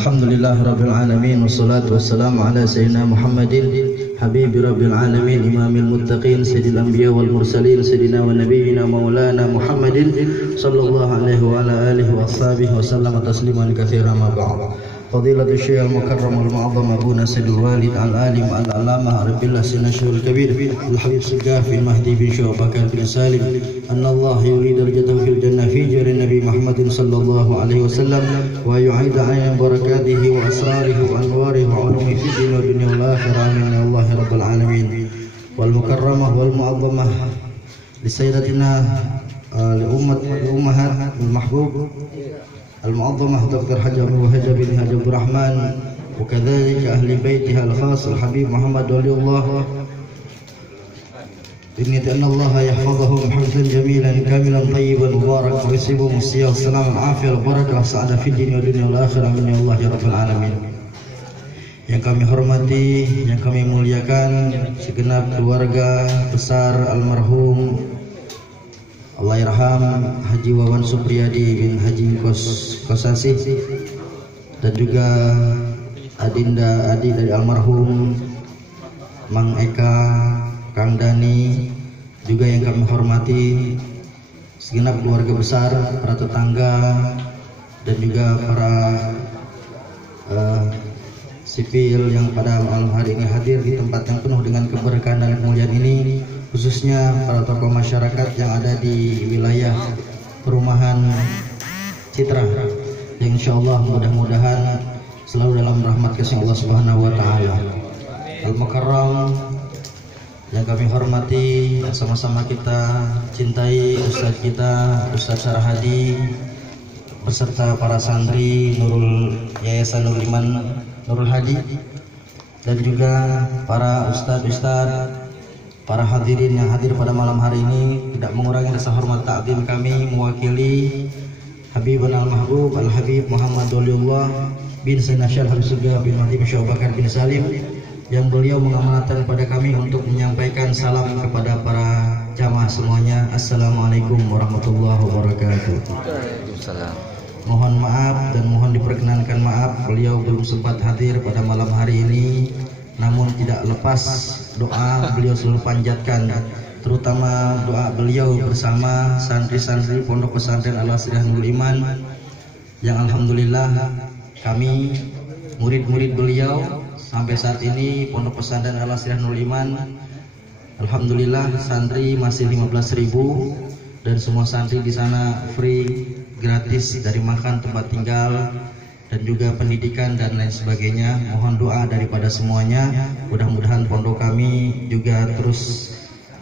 Alhamdulillah Rabbil Alamin, wassalatu wassalamu ala Sayyidina Muhammadin Habibi Rabbil Alamin, Imamil Muttaqin, Sayyidil Anbiya wal Mursalin, Sayyidina wa Nabiyina Maulana Muhammadin Sallallahu alaihi wa ala alihi wa ashabihi wa sallama tasliman katsiran ma ba'd. Fadilatul Syekh Al-Mukarram Al-Mu'azzam Abuna Sayyidul Walid Al-Alim Al-Alamah Rabbillah Sinashul Kabir Al-Habib Segaf bin Mahdi bin Syu'ab Bakar bin Salim Anna Allah yuridul jannah fil jannah fi jari Nabi Muhammadin sallallahu alaihi wasallam wa yu'ida ayyan barakatihi wa asrarihi wa anwarihi wa ulumi fi din wa dunya wal akhirah amin ya Allah rabbal alamin. Wal mukarramah wal mu'azzamah li sayyidatina li ummahat al mahbub المعظمة دكتور حجة وهجة بن حجة عبد الرحمن وكذلك أهل بيتها الخاص الحبيب محمد ولي الله بنية أن الله يحفظهم حفظا جميلا كاملا طيبا مبارك ويصيبهم الصيام والسلام والعافية والبركة والسعادة في الدنيا والدنيا والآخرة من الله يا رب العالمين. Yang kami hormati, yang kami muliakan segenap keluarga besar almarhum Allahyarham Haji Wawan Supriyadi bin Haji Kosasih dan juga adinda adi dari almarhum Mang Eka, Kang Dani, juga yang kami hormati segenap keluarga besar, para tetangga dan juga para sipil yang pada malam hari ini hadir di tempat yang penuh dengan keberkahan dan kemuliaan ini, khususnya para tokoh masyarakat yang ada di wilayah perumahan Citra yang insyaallah mudah-mudahan selalu dalam rahmat kasih Allah Subhanahu wa taala. Al-Mukarram yang kami hormati, yang sama-sama kita cintai Ustaz kita Ustaz Sarhadi beserta para santri Nurul Yayasan Nurul Iman Nurul Hadi dan juga para ustaz-ustaz, para hadirin yang hadir pada malam hari ini, tidak mengurangi rasa hormat ta'zim kami mewakili Habibun Al-Mahbub Al-Habib Muhammad Waliullah bin Sinashal Habib Segaf bin Mahdi bin Syu'ab Bakar bin Salim yang beliau mengamanatkan kepada kami untuk menyampaikan salam kepada para jamaah semuanya. Assalamualaikum warahmatullahi wabarakatuh. Waalaikumsalam. Mohon maaf dan mohon diperkenankan maaf beliau belum sempat hadir pada malam hari ini, namun tidak lepas doa beliau selalu panjatkan, terutama doa beliau bersama santri-santri Pondok Pesantren Al-Asriyah Nurul Iman yang alhamdulillah kami murid-murid beliau sampai saat ini Pondok Pesantren Al-Asriyah Nurul Iman alhamdulillah santri masih 15.000 dan semua santri di sana free, gratis dari makan, tempat tinggal dan juga pendidikan dan lain sebagainya. Mohon doa daripada semuanya, mudah-mudahan pondok kami juga terus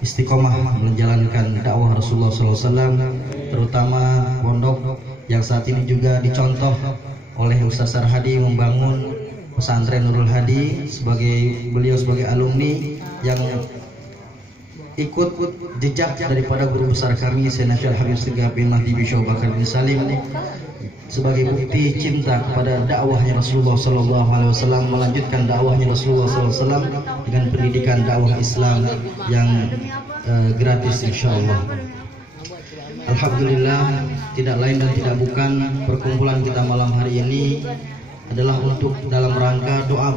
istiqomah menjalankan dakwah Rasulullah SAW, terutama pondok yang saat ini juga dicontoh oleh Ustaz Sarhadi membangun pesantren Nurul Hadi beliau sebagai alumni yang ikut jejak daripada guru besar kami Sayyidina Habib Segaf bin Mahdi bin Syu'ab Bakar bin Salim sebagai bukti cinta kepada dakwahnya Rasulullah SAW, melanjutkan dakwahnya Rasulullah SAW dengan pendidikan dakwah Islam yang gratis insyaallah. Alhamdulillah, tidak lain dan tidak bukan perkumpulan kita malam hari ini adalah untuk dalam rangka doa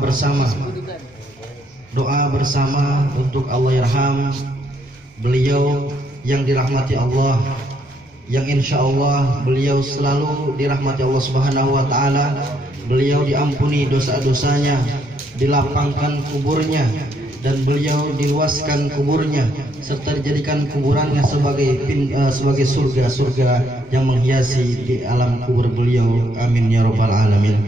bersama untuk Allahyarham beliau yang dirahmati Allah, yang insya Allah beliau selalu dirahmati Allah Subhanahu wa taala, beliau diampuni dosa-dosanya, dilapangkan kuburnya dan beliau diluaskan kuburnya serta dijadikan kuburannya sebagai surga yang menghiasi di alam kubur beliau. Amin ya rabbal alamin.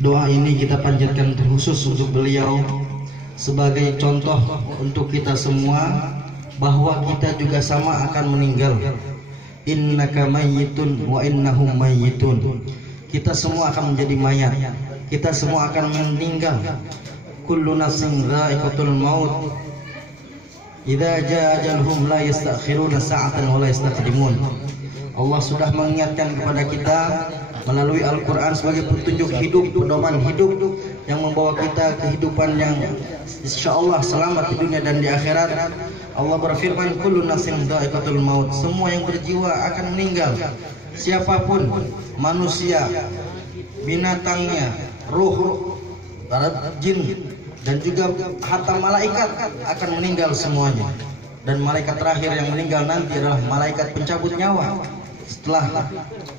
Doa ini kita panjatkan terkhusus untuk beliau sebagai contoh untuk kita semua bahwa kita juga sama akan meninggal. Innaka mayyitun wa innahum mayyitun. Kita semua akan menjadi mayat. Kita semua akan meninggal. Kullu nafsin dha'iqatul maut. Idza jaa ajaluhum la yastakhiruna sa'atan wa la yastaqdimun. Allah sudah mengingatkan kepada kita melalui Al-Quran sebagai petunjuk hidup, pedoman hidup yang membawa kita kehidupan yang insyaallah selamat di dunia dan di akhirat. Allah berfirman, kullu nafsin dha'iqatul maut. Semua yang berjiwa akan meninggal. Siapapun, manusia, binatangnya, ruh, jin, dan juga hatta malaikat akan meninggal semuanya. Dan malaikat terakhir yang meninggal nanti adalah malaikat pencabut nyawa. Setelah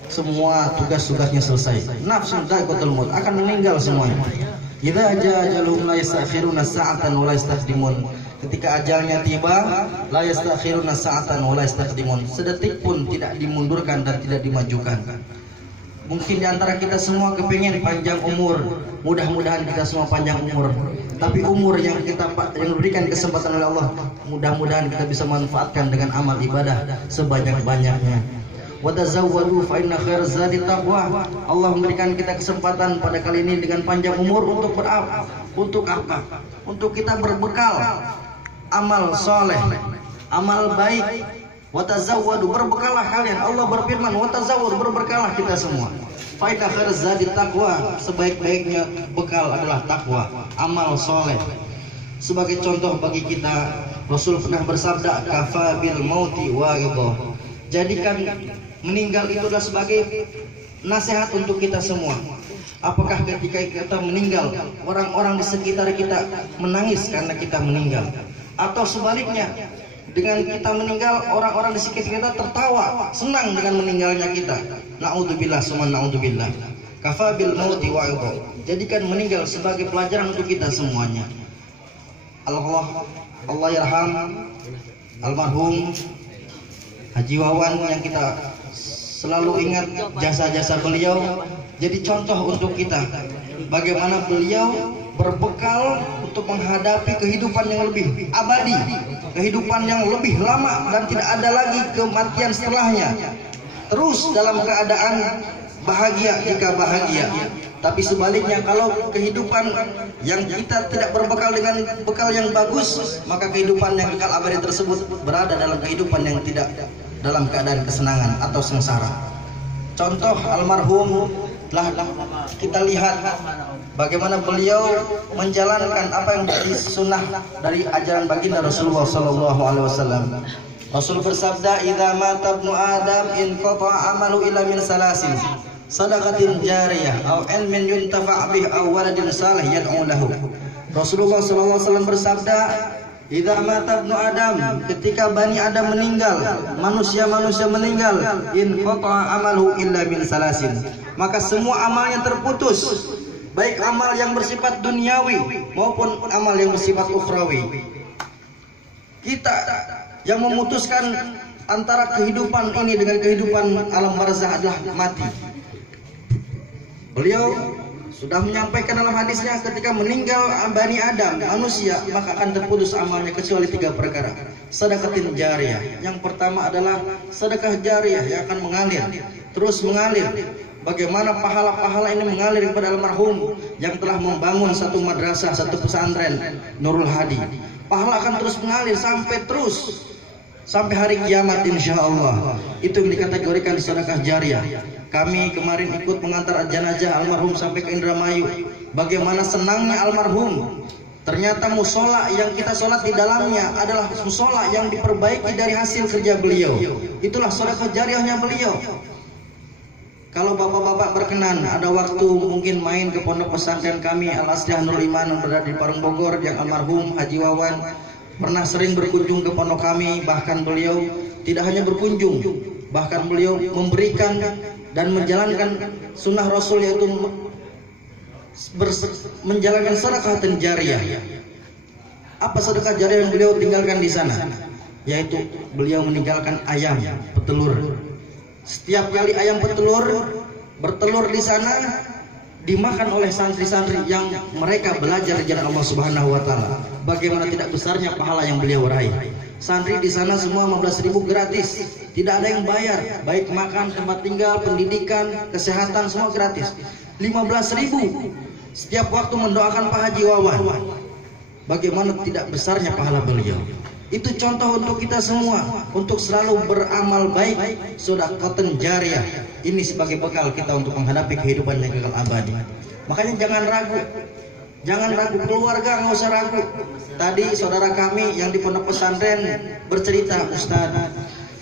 semua tugas-tugasnya selesai, nafsun dha'iqatul maut akan meninggal semuanya. Idza jaa ajaluhum la yastakhiruna sa'atan wa la yastaqdimun. Ketika ajalnya tiba, la yastakhiruna sa'atan wa la yastaqdimun. Sedetik pun tidak dimundurkan dan tidak dimajukan. Mungkin di antara kita semua kepingin panjang umur, mudah-mudahan kita semua panjang umur. Tapi umur yang diberikan kesempatan oleh Allah, mudah-mudahan kita bisa manfaatkan dengan amal ibadah sebanyak-banyaknya. Wa tazawwadu fa inna khairaz zadi taqwa. Allah memberikan kita kesempatan pada kali ini dengan panjang umur untuk berapa? Untuk apa? Untuk kita berbekal amal soleh, amal baik. Watazawwadu, berbekalah kalian. Allah berfirman, watazawwadu, berbekalah kita semua. Fa inna khairaz zadi taqwa. Sebaik-baiknya bekal adalah takwa, amal soleh. Sebagai contoh bagi kita, Rasul pernah bersabda, kafa bil mauti wa'idha. Jadikan meninggal itu adalah sebagai nasihat untuk kita semua. Apakah ketika kita meninggal, orang-orang di sekitar kita menangis karena kita meninggal? Atau sebaliknya, dengan kita meninggal, orang-orang di sekitar kita tertawa, senang dengan meninggalnya kita? Na'udzubillah, summa na'udzubillah. Kafa bil mauti wa'idha. Jadikan meninggal sebagai pelajaran untuk kita semuanya. Allah yarham almarhum Haji Wawan yang kita selalu ingat jasa-jasa beliau, jadi contoh untuk kita bagaimana beliau berbekal untuk menghadapi kehidupan yang lebih abadi, kehidupan yang lebih lama dan tidak ada lagi kematian setelahnya. Terus dalam keadaan bahagia jika bahagia. Tapi sebaliknya, kalau kehidupan yang kita tidak berbekal dengan bekal yang bagus, maka kehidupan yang kekal abadi tersebut berada dalam kehidupan yang tidak dalam keadaan kesenangan atau sengsara. Contoh almarhum telah kita lihat bagaimana beliau menjalankan apa yang menjadi sunnah dari ajaran baginda Rasulullah SAW. Rasul bersabda, "Idza mata ibnu Adam in qata'a amalu illa min salasin, sadaqatin jariyah, aw ilmin yuntafa' bih, aw waladin salih yad'u lahu." Rasulullah SAW bersabda, "Idza mata ibnu Adam," ketika Bani Adam meninggal, manusia-manusia meninggal, in qata'a amalu illa min salasin, maka semua amalnya terputus, baik amal yang bersifat duniawi maupun amal yang bersifat ukhrawi. Kita yang memutuskan antara kehidupan ini dengan kehidupan alam barzah adalah mati. Beliau sudah menyampaikan dalam hadisnya, ketika meninggal Bani Adam, manusia, maka akan terputus amalnya kecuali 3 perkara. Sedekatin jariyah. Yang pertama adalah sedekah jariyah yang akan mengalir, terus mengalir. Bagaimana pahala-pahala ini mengalir kepada almarhum yang telah membangun satu madrasah, satu pesantren Nurul Hadi. Pahala akan terus mengalir sampai hari kiamat insyaallah. Itu yang dikategorikan sedekah jariyah. Kami kemarin ikut mengantar jenazah almarhum sampai ke Indramayu. Bagaimana senangnya almarhum. Ternyata musola yang kita sholat di dalamnya adalah musola yang diperbaiki dari hasil kerja beliau. Itulah sedekah jariyahnya beliau. Kalau bapak-bapak berkenan, ada waktu mungkin main ke pondok pesantren kami Al-Asliah Nur Iman yang berada di Parung Bogor, yang almarhum Haji Wawan pernah sering berkunjung ke pondok kami. Bahkan beliau tidak hanya berkunjung, bahkan beliau memberikan dan menjalankan sunnah Rasul, yaitu menjalankan sedekah jariyah. Apa sedekah jariyah yang beliau tinggalkan di sana? Yaitu beliau meninggalkan ayam petelur. Setiap kali ayam bertelur di sana dimakan oleh santri-santri yang mereka belajar di jalan Allah Subhanahu wa taala. Bagaimana tidak besarnya pahala yang beliau raih. Santri di sana semua 15.000 gratis, tidak ada yang bayar, baik makan, tempat tinggal, pendidikan, kesehatan semua gratis. 15.000 setiap waktu mendoakan Pak Haji Wawan. Bagaimana tidak besarnya pahala beliau. Itu contoh untuk kita semua untuk selalu beramal baik, sedekahun jariyah. Ini sebagai bekal kita untuk menghadapi kehidupan yang kekal abadi. Makanya jangan ragu. Jangan ragu, keluarga nggak usah ragu. Tadi saudara kami yang di pondok pesantren bercerita, Ustaz,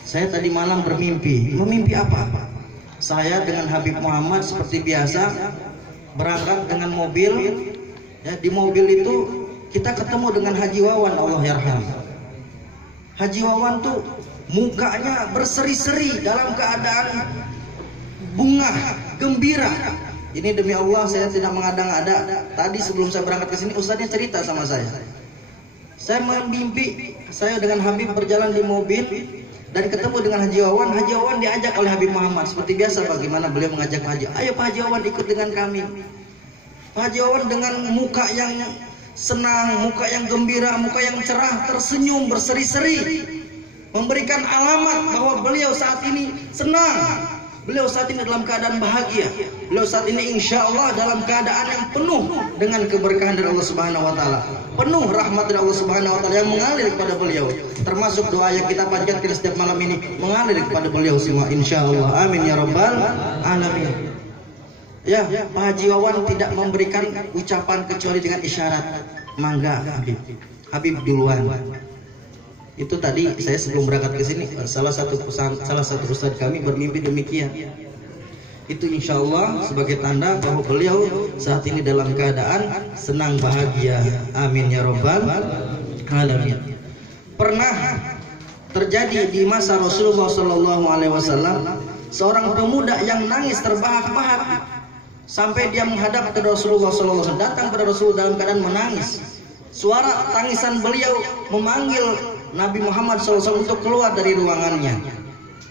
saya tadi malam bermimpi. Memimpi apa? Saya dengan Habib Muhammad seperti biasa berangkat dengan mobil. Ya, di mobil itu kita ketemu dengan Haji Wawan, Allah yarham. Haji Wawan tuh mukanya berseri-seri dalam keadaan bunga, gembira. Ini demi Allah saya tidak mengada-ngada. Tadi sebelum saya berangkat ke sini Ustaznya cerita sama saya. Saya memimpi saya dengan Habib berjalan di mobil dan ketemu dengan Haji Wawan. Haji Wawan diajak oleh Habib Muhammad seperti biasa, bagaimana beliau mengajak Haji. Ayo Pak Haji Wawan ikut dengan kami. Pak Haji Wawan dengan muka yang senang, muka yang gembira, muka yang cerah, tersenyum berseri-seri, memberikan alamat bahwa beliau saat ini senang. Beliau saat ini dalam keadaan bahagia. Beliau saat ini insya Allah dalam keadaan yang penuh dengan keberkahan dari Allah Subhanahu Wa Taala, penuh rahmat dari Allah Subhanahu Wa Taala yang mengalir kepada beliau. Termasuk doa yang kita panjatkan setiap malam ini mengalir kepada beliau semua insya Allah. Amin ya Rabbal Alamin. Ya, Pak Haji Wawan tidak memberikan ucapan kecuali dengan isyarat. Mangga Habib, Habib duluan. Itu tadi saya sebelum berangkat ke sini salah satu ustadz kami bermimpi demikian. Itu insya Allah sebagai tanda bahwa beliau saat ini dalam keadaan senang bahagia. Amin ya Rabbal Alamin. Pernah terjadi di masa Rasulullah SAW seorang pemuda yang nangis terbahak-bahak sampai dia menghadap ke Rasulullah SAW, datang kepada Rasulullah dalam keadaan menangis. Suara tangisan beliau memanggil Nabi Muhammad SAW untuk keluar dari ruangannya.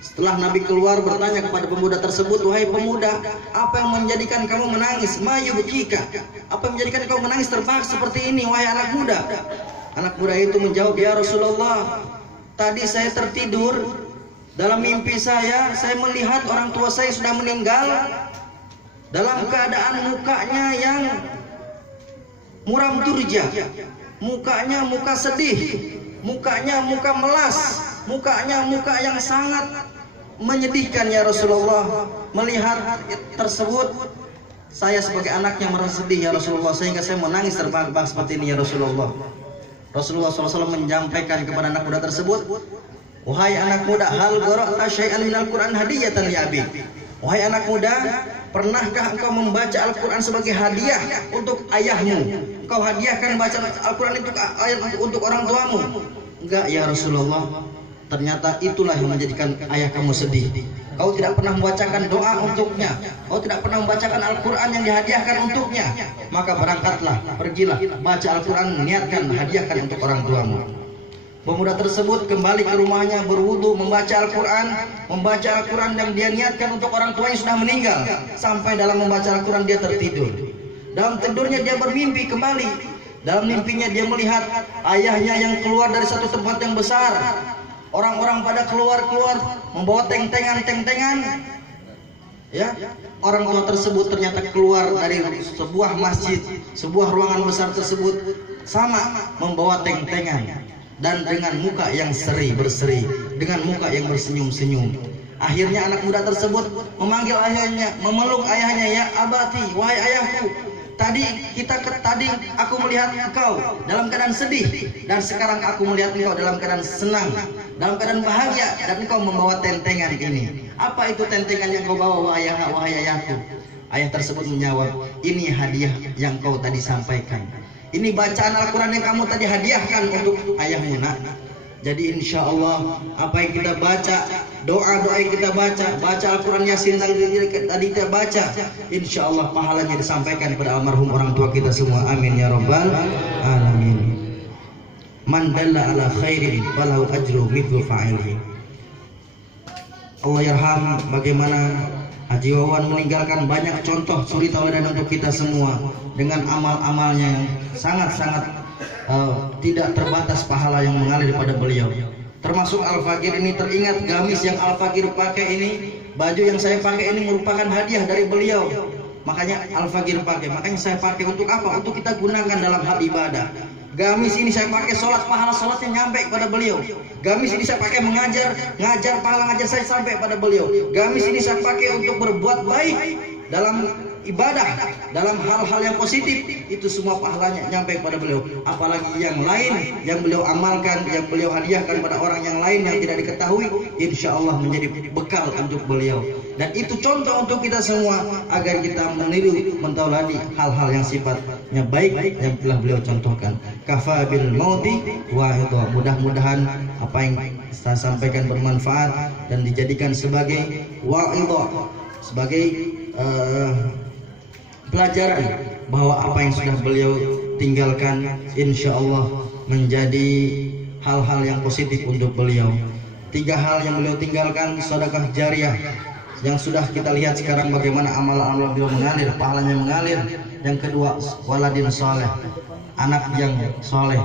Setelah Nabi keluar bertanya kepada pemuda tersebut, wahai pemuda, apa yang menjadikan kamu menangis? Ma yubkika? Apa yang menjadikan kamu menangis terbahak seperti ini, wahai anak muda? Anak muda itu menjawab, ya Rasulullah, tadi saya tertidur. Dalam mimpi saya melihat orang tua saya sudah meninggal dalam keadaan mukanya yang muram durja, mukanya muka sedih, mukanya muka melas, mukanya muka yang sangat menyedihkan ya Rasulullah. Melihat tersebut saya sebagai anaknya merasa sedih ya Rasulullah, sehingga saya menangis terbahak-bahak seperti ini ya Rasulullah. Rasulullah SAW menyampaikan kepada anak muda tersebut, wahai anak muda, hal qara'ta syai'an minal Qur'an hadiyatan li abi. Wahai anak muda, pernahkah engkau membaca Al-Quran sebagai hadiah untuk ayahmu? Engkau hadiahkan baca Al-Quran untuk orang tuamu? Enggak ya Rasulullah. Ternyata itulah yang menjadikan ayah kamu sedih. Kau tidak pernah membacakan doa untuknya. Kau tidak pernah membacakan Al-Quran yang dihadiahkan untuknya. Maka berangkatlah, pergilah, baca Al-Quran, niatkan, hadiahkan untuk orang tuamu. Pemuda tersebut kembali ke rumahnya, berwudu, membaca Al-Quran yang dia niatkan untuk orang tua yang sudah meninggal. Sampai dalam membaca Al-Quran dia tertidur. Dalam tidurnya dia bermimpi kembali. Dalam mimpinya dia melihat ayahnya yang keluar dari satu tempat yang besar. Orang-orang pada keluar membawa tentengan. Ya, orang tua tersebut ternyata keluar dari sebuah masjid, sebuah ruangan besar tersebut sama membawa tentengan. Dan dengan muka yang berseri, dengan muka yang bersenyum-senyum. Akhirnya anak muda tersebut memanggil ayahnya, memeluk ayahnya, ya abati, wahai ayahku, tadi aku melihat engkau dalam keadaan sedih, dan sekarang aku melihat engkau dalam keadaan senang, dalam keadaan bahagia, dan engkau membawa tentengan ini. Apa itu tentengan yang kau bawa, wahai ayahku? Ayah tersebut menjawab, ini hadiah yang kau tadi sampaikan. Ini bacaan Al-Quran yang kamu tadi hadiahkan untuk ayahmu, nak. Jadi insya Allah apa yang kita baca, doa-doa yang kita baca Al-Quran Yasin tadi kita baca, insya Allah pahalanya disampaikan kepada almarhum orang tua kita semua. Amin ya Rabbal Alamin. Man dalla ala khairin walau ajru mithlu fa'ilih. Allah yarham, bagaimana Haji Wawan meninggalkan banyak contoh suri tauladan untuk kita semua dengan amal-amalnya yang sangat-sangat tidak terbatas pahala yang mengalir pada beliau. Termasuk Al-Fakir ini teringat gamis yang Al-Fakir pakai ini, baju yang saya pakai ini merupakan hadiah dari beliau. Makanya Al-Fakir pakai, makanya saya pakai untuk apa? Untuk kita gunakan dalam hal ibadah. Gamis ini saya pakai sholat, pahala sholatnya nyampe kepada beliau. Gamis ini saya pakai ngajar pahala ngajar saya sampai pada beliau. Gamis ini saya pakai untuk berbuat baik dalam ibadah, dalam hal-hal yang positif, itu semua pahalanya nyampe kepada beliau. Apalagi yang lain yang beliau amalkan, yang beliau hadiahkan pada orang yang lain yang tidak diketahui, insya Allah menjadi bekal untuk beliau. Dan itu contoh untuk kita semua agar kita meniru, mentauladi hal-hal yang sifatnya baik yang telah beliau contohkan. Kafa bil mauti wa itu, mudah-mudahan apa yang saya sampaikan bermanfaat dan dijadikan sebagai wa'idhah, sebagai pelajaran bahwa apa yang sudah beliau tinggalkan insya Allah menjadi hal-hal yang positif untuk beliau. 3 hal yang beliau tinggalkan: sedekah jariah yang sudah kita lihat sekarang bagaimana amal-amal beliau mengalir, pahalanya mengalir. Yang kedua, waladin soleh, anak yang soleh.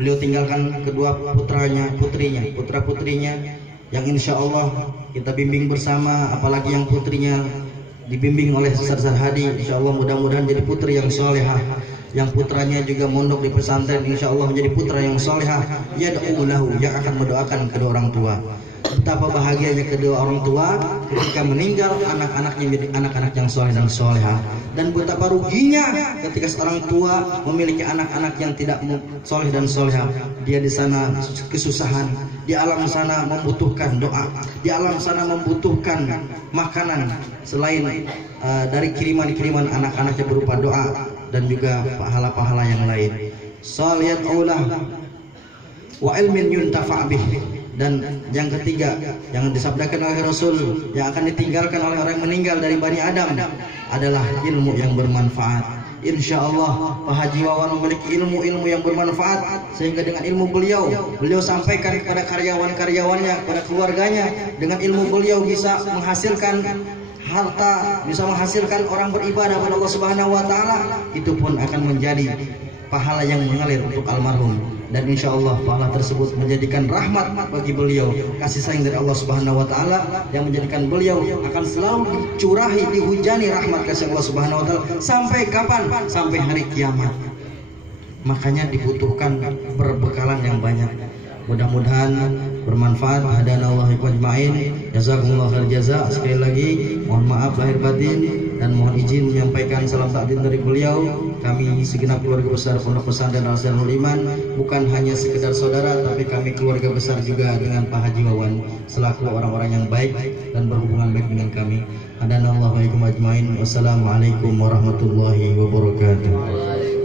Beliau tinggalkan kedua putra-putrinya yang insya Allah kita bimbing bersama, apalagi yang putrinya dibimbing oleh Ustaz Hadi, insya Allah mudah-mudahan jadi putri yang solehah. Yang putranya juga mondok di pesantren, insya Allah menjadi putra yang solehah. Yad'u lahu, yang akan mendoakan kedua orang tua. Betapa bahagianya kedua orang tua ketika meninggal anak-anaknya menjadi anak-anak yang soleh dan solehah. Dan betapa ruginya ketika seorang tua memiliki anak-anak yang tidak soleh dan solehah. Dia di sana kesusahan, di alam sana membutuhkan doa, di alam sana membutuhkan makanan selain dari kiriman-kiriman anak-anaknya berupa doa dan juga pahala-pahala yang lain. Saliyat aulah wa ilmin yuntafa' bih. Dan yang ketiga yang disabdakan oleh Rasul yang akan ditinggalkan oleh orang yang meninggal dari Bani Adam adalah ilmu yang bermanfaat. Insya Allah Pak Haji Wawan memiliki ilmu-ilmu yang bermanfaat, sehingga dengan ilmu beliau sampaikan kepada karyawan-karyawannya, kepada keluarganya. Dengan ilmu beliau bisa menghasilkan harta, bisa menghasilkan orang beribadah kepada Allah Subhanahu wa taala. Itu pun akan menjadi pahala yang mengalir untuk almarhum. Dan insya Allah pahala tersebut menjadikan rahmat bagi beliau, kasih sayang dari Allah Subhanahu wa taala yang menjadikan beliau akan selalu dicurahi, dihujani rahmat kasih Allah Subhanahu wa taala sampai kapan? Sampai hari kiamat. Makanya dibutuhkan perbekalan yang banyak. Mudah-mudahan bermanfaat. Hadanallahu ajmain. Jazakumullah khair jaza. Sekali lagi mohon maaf lahir batin dan mohon izin menyampaikan salam takdim dari beliau. Kami segenap keluarga besar Pondok Pesantren Al-Azharul Iman bukan hanya sekedar saudara, tapi kami keluarga besar juga dengan Pak Haji Wawan selaku orang-orang yang baik dan berhubungan baik dengan kami. Hadanallahu ajmain. Wassalamualaikum warahmatullahi wabarakatuh.